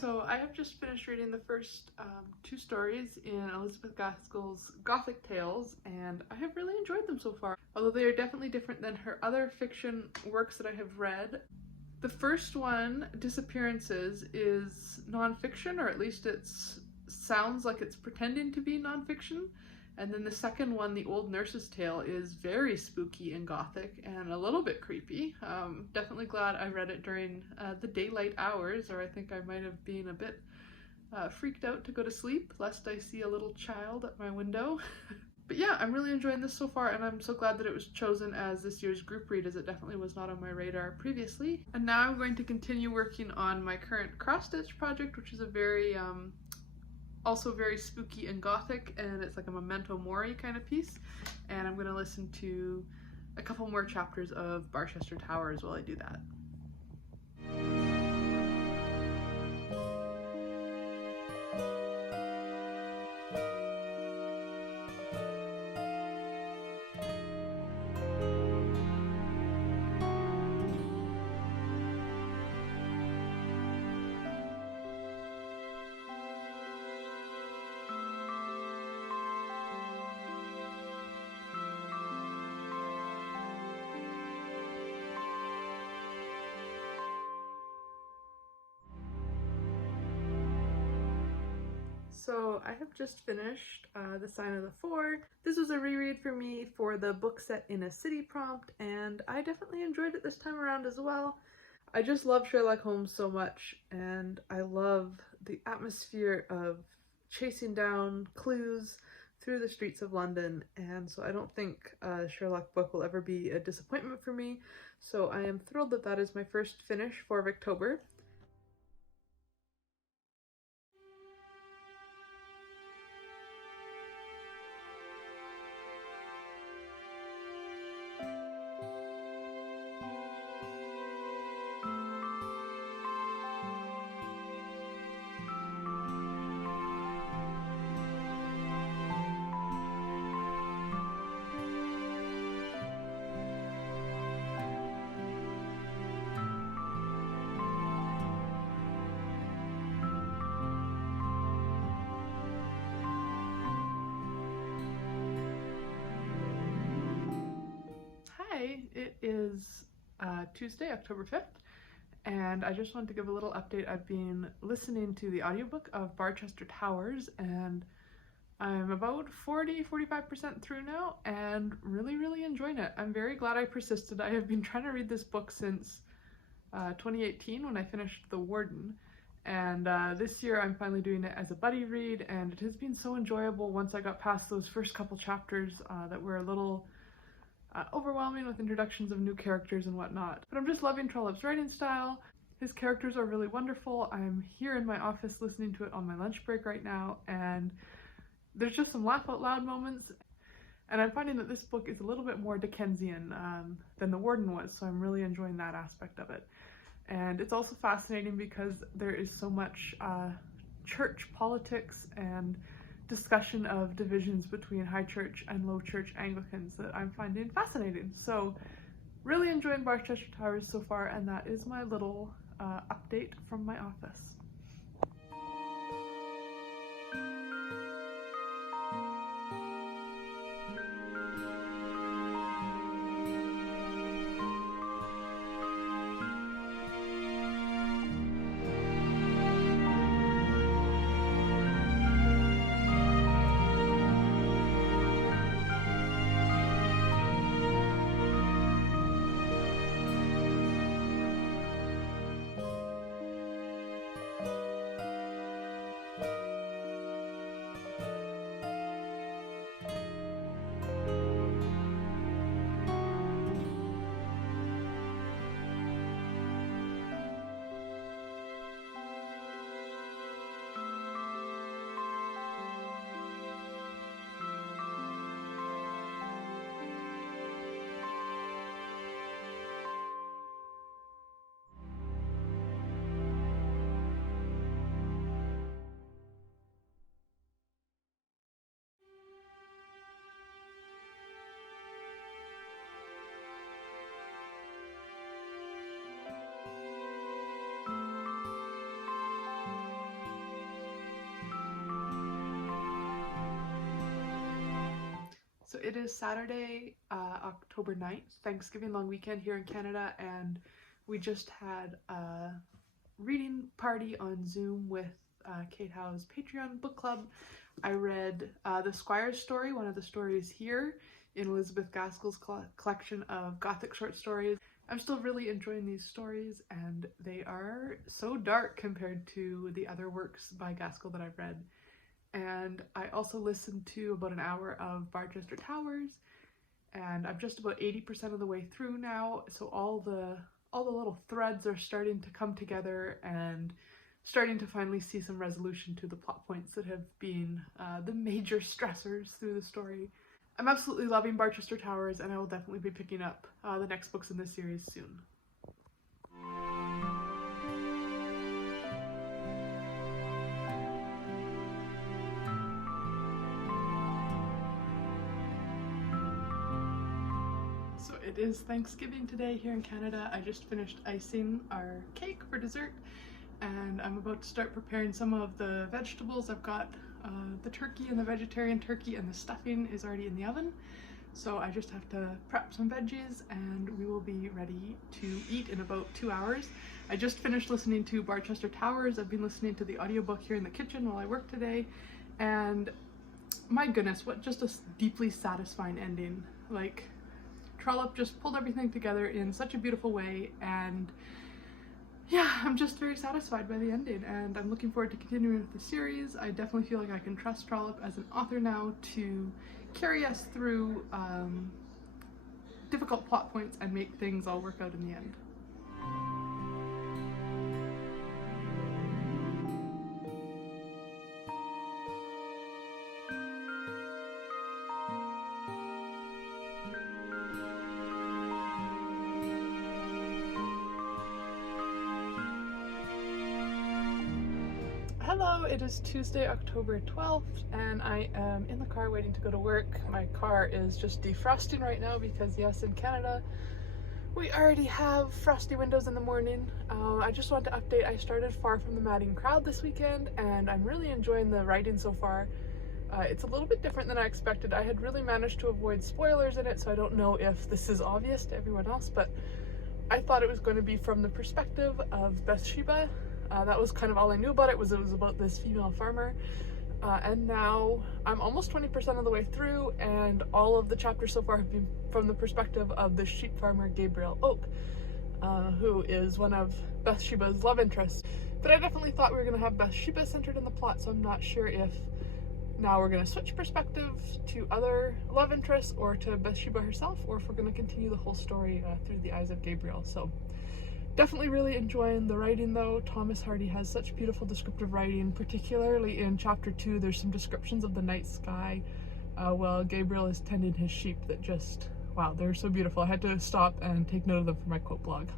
So I have just finished reading the first two stories in Elizabeth Gaskell's Gothic Tales, and I have really enjoyed them so far, although they are definitely different than her other fiction works that I have read. The first one, Disappearances, is nonfiction, or at least it sounds like it's pretending to be nonfiction. And then the second one, The Old Nurse's Tale, is very spooky and gothic and a little bit creepy. Definitely glad I read it during the daylight hours, or I think I might have been a bit freaked out to go to sleep, lest I see a little child at my window. But yeah, I'm really enjoying this so far, and I'm so glad that it was chosen as this year's group read, as it definitely was not on my radar previously. And now I'm going to continue working on my current cross-stitch project, which is a very also very spooky and gothic, and it's like a memento mori kind of piece, and I'm going to listen to a couple more chapters of Barchester Towers while I do that. So I have just finished The Sign of the Four. This was a reread for me for the book set in a city prompt, and I definitely enjoyed it this time around as well. I just love Sherlock Holmes so much, and I love the atmosphere of chasing down clues through the streets of London, and so I don't think a Sherlock book will ever be a disappointment for me. So I am thrilled that that is my first finish for Victober. It is Tuesday, October 5th, and I just wanted to give a little update. I've been listening to the audiobook of Barchester Towers, and I'm about 40–45% through now, and really enjoying it. I'm very glad I persisted. I have been trying to read this book since 2018 when I finished The Warden, and this year I'm finally doing it as a buddy read, and it has been so enjoyable once I got past those first couple chapters that were a little overwhelming with introductions of new characters and whatnot. But I'm just loving Trollope's writing style. His characters are really wonderful. I'm here in my office listening to it on my lunch break right now, and there's just some laugh out loud moments. And I'm finding that this book is a little bit more Dickensian than The Warden was, so I'm really enjoying that aspect of it. And it's also fascinating because there is so much church politics and discussion of divisions between high church and low church Anglicans that I'm finding fascinating. So really enjoying Barchester Towers so far, and that is my little update from my office. it is Saturday, October 9th, Thanksgiving long weekend here in Canada, and we just had a reading party on Zoom with Kate Howe's Patreon book club. I read The Squire's Story, one of the stories here in Elizabeth Gaskell's collection of Gothic short stories. I'm still really enjoying these stories, and they are so dark compared to the other works by Gaskell that I've read. And I also listened to about an hour of Barchester Towers, and I'm just about 80% of the way through now, so all the little threads are starting to come together and starting to finally see some resolution to the plot points that have been the major stressors through the story. I'm absolutely loving Barchester Towers, and I will definitely be picking up the next books in this series soon. So it is Thanksgiving today here in Canada. I just finished icing our cake for dessert, and I'm about to start preparing some of the vegetables. I've got the turkey and the vegetarian turkey, and the stuffing is already in the oven. So I just have to prep some veggies and we will be ready to eat in about 2 hours. I just finished listening to Barchester Towers. I've been listening to the audiobook here in the kitchen while I work today, and my goodness, what just a deeply satisfying ending. Like, Trollope just pulled everything together in such a beautiful way, and yeah, I'm just very satisfied by the ending, and I'm looking forward to continuing with the series. I definitely feel like I can trust Trollope as an author now to carry us through difficult plot points and make things all work out in the end. Hello, it is Tuesday, October 12th, and I am in the car waiting to go to work. My car is just defrosting right now because, yes, in Canada, we already have frosty windows in the morning. I just want to update, I started Far From the Madding Crowd this weekend, and I'm really enjoying the writing so far. It's a little bit different than I expected. I had really managed to avoid spoilers in it, so I don't know if this is obvious to everyone else, but I thought it was going to be from the perspective of Bathsheba. That was kind of all I knew about it, was about this female farmer. And now I'm almost 20% of the way through, and all of the chapters so far have been from the perspective of the sheep farmer Gabriel Oak, who is one of Bathsheba's love interests. But I definitely thought we were going to have Bathsheba centered in the plot, so I'm not sure if now we're going to switch perspective to other love interests or to Bathsheba herself, or if we're going to continue the whole story through the eyes of Gabriel. So definitely really enjoying the writing though. Thomas Hardy has such beautiful descriptive writing, particularly in chapter 2. There's some descriptions of the night sky while Gabriel is tending his sheep that just, wow, they're so beautiful. I had to stop and take note of them for my quote blog.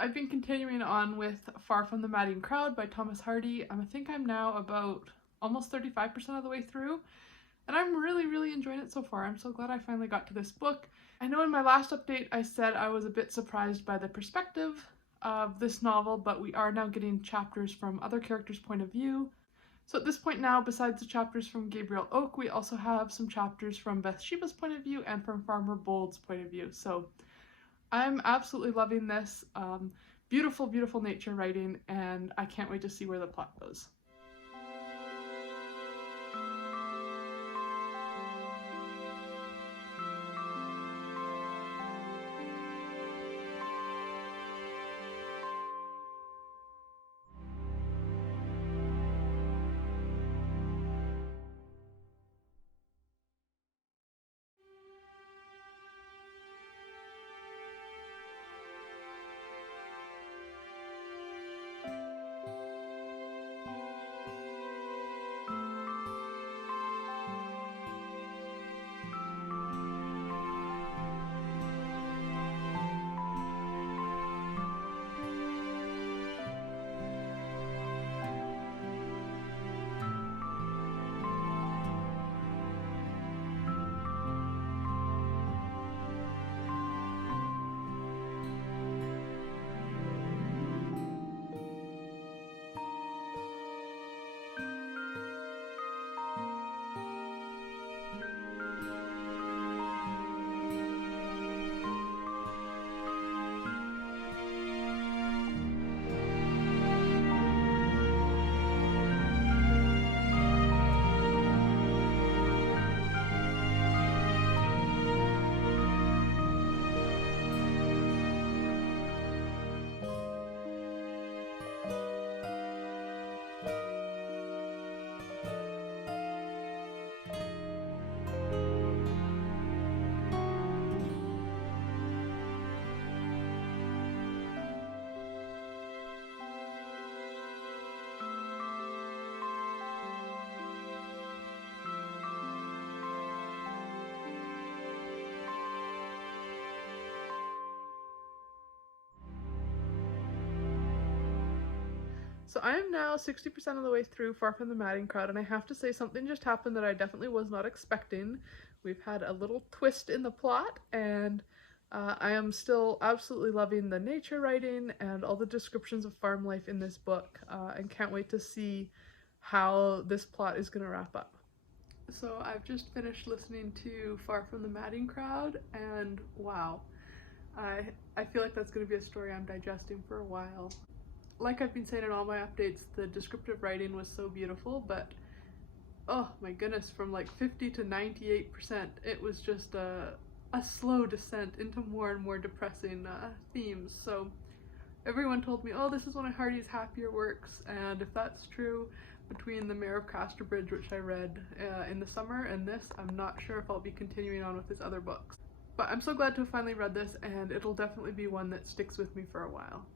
I've been continuing on with Far From the Madding Crowd by Thomas Hardy. I think I'm now about almost 35% of the way through, and I'm really enjoying it so far. I'm so glad I finally got to this book. I know in my last update I said I was a bit surprised by the perspective of this novel, but we are now getting chapters from other characters' point of view. So at this point now, besides the chapters from Gabriel Oak, we also have some chapters from Bathsheba's point of view and from Farmer Bold's point of view. So I'm absolutely loving this. Beautiful nature writing, and I can't wait to see where the plot goes. So I am now 60% of the way through Far From the Madding Crowd, and I have to say something just happened that I definitely was not expecting. We've had a little twist in the plot, and I am still absolutely loving the nature writing and all the descriptions of farm life in this book, and can't wait to see how this plot is going to wrap up. So I've just finished listening to Far From the Madding Crowd, and wow, I feel like that's going to be a story I'm digesting for a while. Like I've been saying in all my updates, the descriptive writing was so beautiful, but oh my goodness, from like 50 to 98%, it was just a slow descent into more and more depressing themes. So everyone told me, oh, this is one of Hardy's happier works, and if that's true, between The Mayor of Casterbridge, which I read in the summer, and this, I'm not sure if I'll be continuing on with his other books. But I'm so glad to have finally read this, and it'll definitely be one that sticks with me for a while.